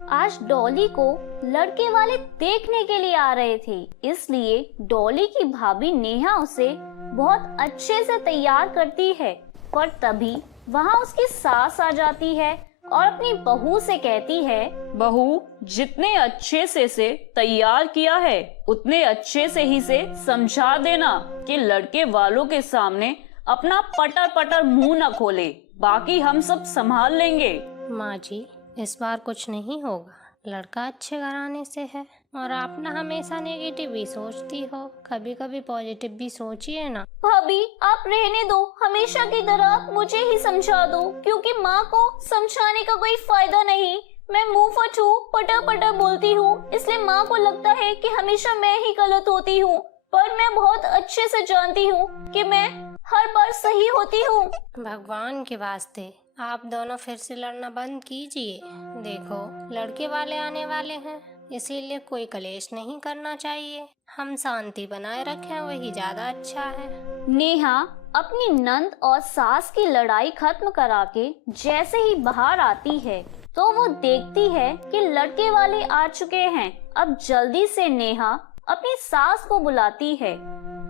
आज डॉली को लड़के वाले देखने के लिए आ रहे थे, इसलिए डॉली की भाभी नेहा उसे बहुत अच्छे से तैयार करती है। पर तभी वहाँ उसकी सास आ जाती है और अपनी बहू से कहती है, बहू, जितने अच्छे से तैयार किया है उतने अच्छे से ही से समझा देना कि लड़के वालों के सामने अपना पटर पटर मुंह न खोले, बाकी हम सब संभाल लेंगे। माँ जी, इस बार कुछ नहीं होगा, लड़का अच्छे घराने से है और आप ना हमेशा नेगेटिव ही सोचती हो, कभी कभी पॉजिटिव भी सोचिए ना। भाभी आप रहने दो, हमेशा की तरह मुझे ही समझा दो, क्योंकि माँ को समझाने का कोई फायदा नहीं। मैं मुंह फट हूँ, पटर पटर बोलती हूँ, इसलिए माँ को लगता है कि हमेशा मैं ही गलत होती हूँ। पर मैं बहुत अच्छे से जानती हूँ कि मैं हर बार सही होती हूँ। भगवान के वास्ते आप दोनों फिर से लड़ना बंद कीजिए। देखो, लड़के वाले आने वाले हैं, इसीलिए कोई कलेश नहीं करना चाहिए। हम शांति बनाए रखें, वही ज्यादा अच्छा है। नेहा अपनी नंद और सास की लड़ाई खत्म करा के जैसे ही बाहर आती है तो वो देखती है कि लड़के वाले आ चुके हैं। अब जल्दी से नेहा अपनी सास को बुलाती है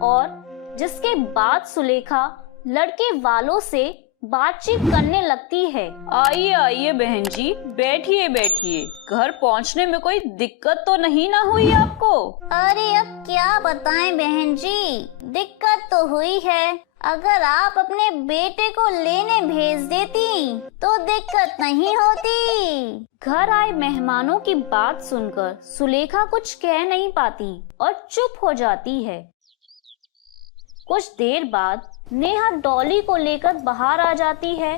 और जिसके बाद सुलेखा लड़के वालों से बातचीत करने लगती है। आइए आइए बहन जी, बैठिए बैठिए। घर पहुंचने में कोई दिक्कत तो नहीं ना हुई आपको? अरे अब क्या बताएं बहन जी, दिक्कत तो हुई है। अगर आप अपने बेटे को लेने भेज देती तो दिक्कत नहीं होती। घर आए मेहमानों की बात सुनकर सुलेखा कुछ कह नहीं पाती और चुप हो जाती है। कुछ देर बाद नेहा डॉली को लेकर बाहर आ जाती है।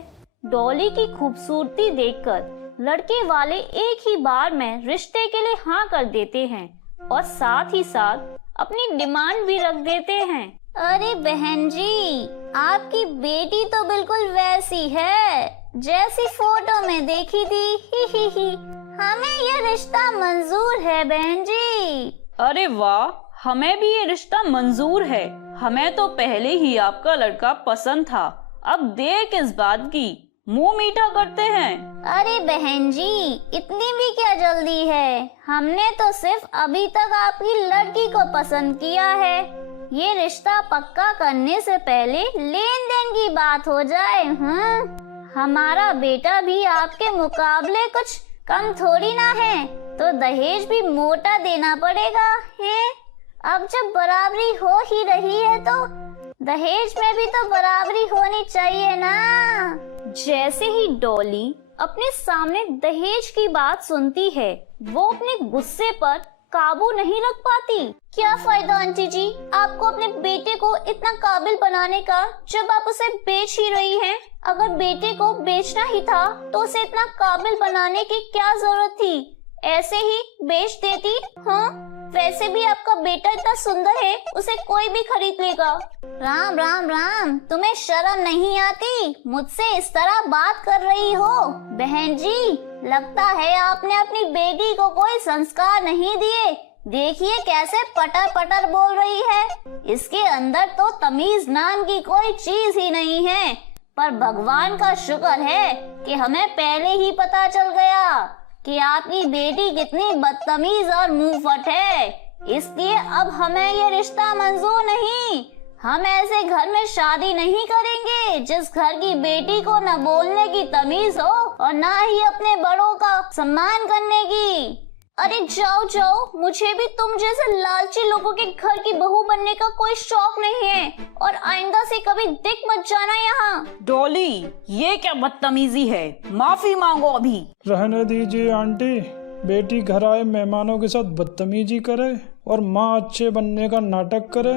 डॉली की खूबसूरती देखकर लड़के वाले एक ही बार में रिश्ते के लिए हाँ कर देते हैं और साथ ही साथ अपनी डिमांड भी रख देते हैं। अरे बहन जी, आपकी बेटी तो बिल्कुल वैसी है जैसी फोटो में देखी थी। ही। हमें ये रिश्ता मंजूर है बहन जी। अरे वाह, हमें भी ये रिश्ता मंजूर है। हमें तो पहले ही आपका लड़का पसंद था, अब देर किस बात की, मुंह मीठा करते हैं। अरे बहन जी, इतनी भी क्या जल्दी है, हमने तो सिर्फ अभी तक आपकी लड़की को पसंद किया है। ये रिश्ता पक्का करने से पहले लेन देन की बात हो जाए। हमारा बेटा भी आपके मुकाबले कुछ कम थोड़ी ना है, तो दहेज भी मोटा देना पड़ेगा है। अब जब बराबरी हो ही रही है तो दहेज में भी तो बराबरी होनी चाहिए ना। जैसे ही डॉली अपने सामने दहेज की बात सुनती है, वो अपने गुस्से पर काबू नहीं रख पाती। क्या फायदा आंटी जी आपको अपने बेटे को इतना काबिल बनाने का, जब आप उसे बेच ही रही हैं। अगर बेटे को बेचना ही था तो उसे इतना काबिल बनाने की क्या जरूरत थी, ऐसे ही बेच देती। हाँ, वैसे भी आपका बेटा इतना सुंदर है, उसे कोई भी खरीद लेगा। राम राम राम, तुम्हें शर्म नहीं आती? मुझसे इस तरह बात कर रही हो? बहन जी, लगता है आपने अपनी बेटी को कोई संस्कार नहीं दिए। देखिए कैसे पटर पटर बोल रही है, इसके अंदर तो तमीज नाम की कोई चीज ही नहीं है। पर भगवान का शुक्र है कि हमें पहले ही पता चल गया कि आपकी बेटी कितनी बदतमीज और मुंहफट है, इसलिए अब हमें ये रिश्ता मंजूर नहीं। हम ऐसे घर में शादी नहीं करेंगे जिस घर की बेटी को न बोलने की तमीज हो और न ही अपने बड़ों का सम्मान करने की। अरे जाओ जाओ, मुझे भी तुम जैसे लालची लोगों के घर की बहू बनने का कोई शौक नहीं है, और आइंदा से कभी दिख मत जाना यहाँ। डॉली, ये क्या बदतमीजी है, माफी मांगो अभी। रहने दीजिए आंटी, बेटी घर आए मेहमानों के साथ बदतमीजी करे और माँ अच्छे बनने का नाटक करे।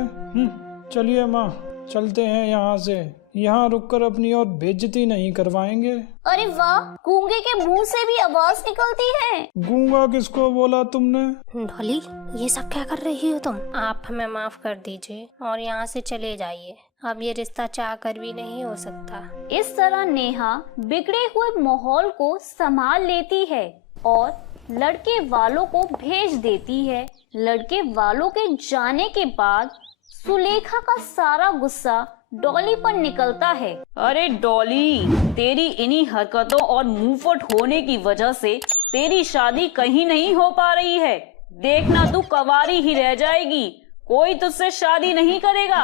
चलिए माँ, चलते हैं यहाँ से, यहाँ रुककर अपनी और बेइज्जती नहीं करवाएंगे। अरे वाह, गूंगे के मुंह से भी आवाज निकलती है। गूंगा किसको बोला तुमने? डॉली, ये सब क्या कर रही हो तुम? आप हमें माफ कर दीजिए और यहाँ से चले जाइए, अब ये रिश्ता चाह कर भी नहीं हो सकता। इस तरह नेहा बिगड़े हुए माहौल को संभाल लेती है और लड़के वालों को भेज देती है। लड़के वालों के जाने के बाद सुलेखा का सारा गुस्सा डॉली पर निकलता है। अरे डॉली, तेरी इन्हीं हरकतों और मुंहफट होने की वजह से तेरी शादी कहीं नहीं हो पा रही है। देखना, तू कवारी ही रह जाएगी, कोई तुझसे शादी नहीं करेगा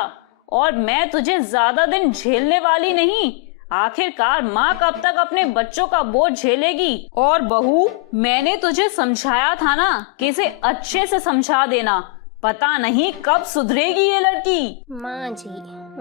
और मैं तुझे ज्यादा दिन झेलने वाली नहीं। आखिरकार माँ कब तक अपने बच्चों का बोझ झेलेगी। और बहू, मैंने तुझे समझाया था ना कि इसे अच्छे से समझा देना, पता नहीं कब सुधरेगी ये लड़की। माँ जी,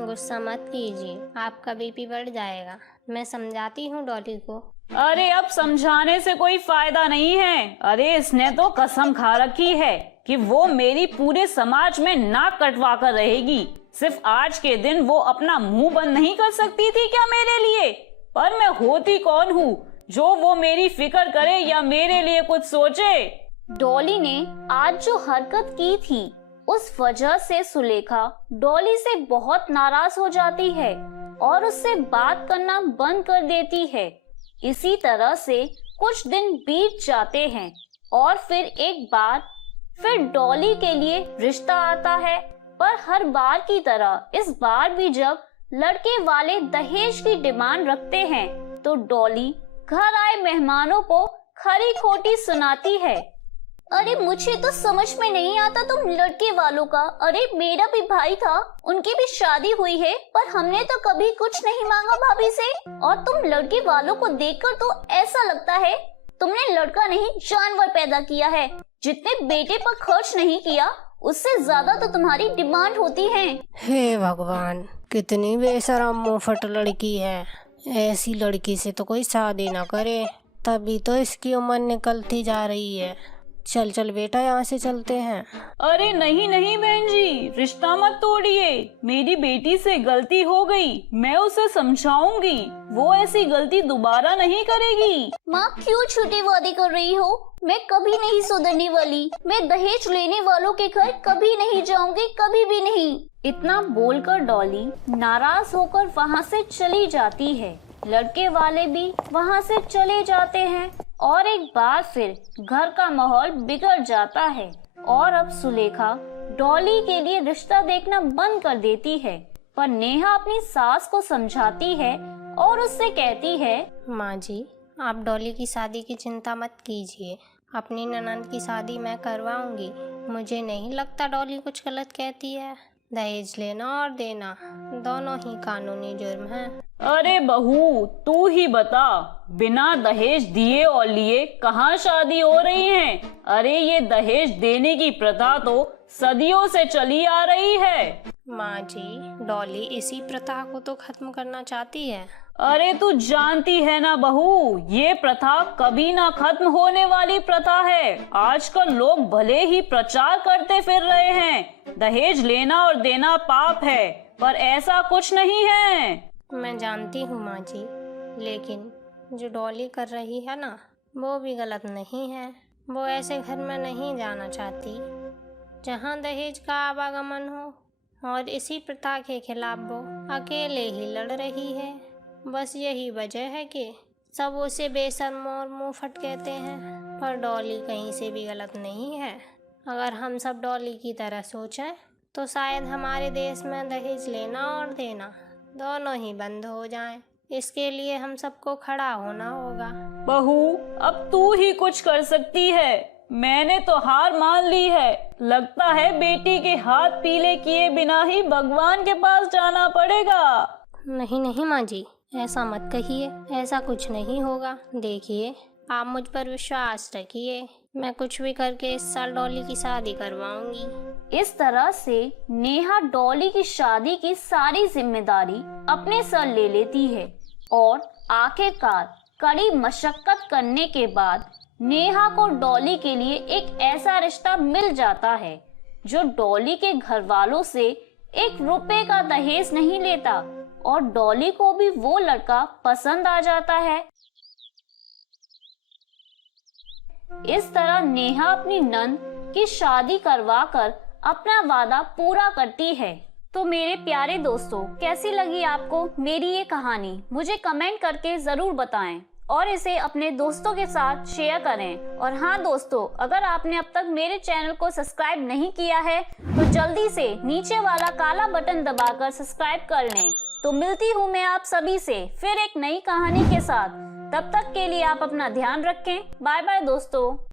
गुस्सा मत कीजिए, आपका बीपी बढ़ जाएगा। मैं समझाती हूँ डॉली को। अरे अब समझाने से कोई फायदा नहीं है। अरे इसने तो कसम खा रखी है कि वो मेरी पूरे समाज में नाक कटवा कर रहेगी। सिर्फ आज के दिन वो अपना मुंह बंद नहीं कर सकती थी क्या मेरे लिए? पर मैं होती कौन हूँ जो वो मेरी फिक्र करे या मेरे लिए कुछ सोचे। डॉली ने आज जो हरकत की थी उस वजह से सुलेखा डॉली से बहुत नाराज हो जाती है और उससे बात करना बंद कर देती है। इसी तरह से कुछ दिन बीत जाते हैं और फिर एक बार फिर डॉली के लिए रिश्ता आता है। पर हर बार की तरह इस बार भी जब लड़के वाले दहेज की डिमांड रखते हैं तो डॉली घर आए मेहमानों को खरी खोटी सुनाती है। अरे मुझे तो समझ में नहीं आता तुम लड़के वालों का। अरे मेरा भी भाई था, उनकी भी शादी हुई है, पर हमने तो कभी कुछ नहीं मांगा भाभी से। और तुम लड़के वालों को देखकर तो ऐसा लगता है तुमने लड़का नहीं जानवर पैदा किया है। जितने बेटे पर खर्च नहीं किया उससे ज्यादा तो तुम्हारी डिमांड होती है। हे भगवान, कितनी बेशरम मुंहफट लड़की है। ऐसी लड़की से तो कोई शादी ना करे, तभी तो इसकी उम्र निकलती जा रही है। चल चल बेटा, यहाँ से चलते हैं। अरे नहीं नहीं बहन जी, रिश्ता मत तोड़िए। मेरी बेटी से गलती हो गई, मैं उसे समझाऊंगी, वो ऐसी गलती दोबारा नहीं करेगी। माँ क्यों झूठे वादे कर रही हो? मैं कभी नहीं सुधरने वाली। मैं दहेज लेने वालों के घर कभी नहीं जाऊंगी, कभी भी नहीं। इतना बोलकर डॉली नाराज होकर वहाँ से चली जाती है। लड़के वाले भी वहाँ से चले जाते हैं और एक बार फिर घर का माहौल बिगड़ जाता है। और अब सुलेखा डॉली के लिए रिश्ता देखना बंद कर देती है। पर नेहा अपनी सास को समझाती है और उससे कहती है, माँ जी, आप डॉली की शादी की चिंता मत कीजिए। अपनी ननद की शादी मैं करवाऊंगी। मुझे नहीं लगता डॉली कुछ गलत कहती है। दहेज लेना और देना दोनों ही कानूनी जुर्म है। अरे बहू, तू ही बता, बिना दहेज दिए और लिए कहाँ शादी हो रही है? अरे ये दहेज देने की प्रथा तो सदियों से चली आ रही है। माँ जी, डॉली इसी प्रथा को तो खत्म करना चाहती है। अरे तू जानती है ना बहू, ये प्रथा कभी ना खत्म होने वाली प्रथा है। आजकल लोग भले ही प्रचार करते फिर रहे हैं दहेज लेना और देना पाप है, पर ऐसा कुछ नहीं है। मैं जानती हूँ माँ जी, लेकिन जो डॉली कर रही है ना, वो भी गलत नहीं है। वो ऐसे घर में नहीं जाना चाहती जहाँ दहेज का आवागमन हो, और इसी प्रथा के खिलाफ वो अकेले ही लड़ रही है। बस यही वजह है कि सब उसे बेशर्म और मुंहफट कहते हैं, पर डॉली कहीं से भी गलत नहीं है। अगर हम सब डॉली की तरह सोचें तो शायद हमारे देश में दहेज लेना और देना दोनों ही बंद हो जाएं। इसके लिए हम सबको खड़ा होना होगा। बहू, अब तू ही कुछ कर सकती है। मैंने तो हार मान ली है। लगता है बेटी के हाथ पीले किए बिना ही भगवान के पास जाना पड़ेगा। नहीं नहीं माँ जी, ऐसा मत कहिए, ऐसा कुछ नहीं होगा। देखिए, आप मुझ पर विश्वास रखिए, मैं कुछ भी करके इस साल डॉली की शादी करवाऊंगी। इस तरह से नेहा डॉली की शादी की सारी जिम्मेदारी अपने सर ले लेती है और आखिरकार कड़ी मशक्कत करने के बाद नेहा को डॉली के लिए एक ऐसा रिश्ता मिल जाता है जो डॉली के घर वालों से 1 रुपए का दहेज नहीं लेता और डॉली को भी वो लड़का पसंद आ जाता है। इस तरह नेहा अपनी नंद की शादी करवाकर अपना वादा पूरा करती है। तो मेरे प्यारे दोस्तों, कैसी लगी आपको मेरी ये कहानी? मुझे कमेंट करके जरूर बताएं और इसे अपने दोस्तों के साथ शेयर करें। और हाँ दोस्तों, अगर आपने अब तक मेरे चैनल को सब्सक्राइब नहीं किया है तो जल्दी से नीचे वाला काला बटन दबाकर सब्सक्राइब कर लें। तो मिलती हूँ मैं आप सभी से फिर एक नई कहानी के साथ। तब तक के लिए आप अपना ध्यान रखें। बाय बाय दोस्तों।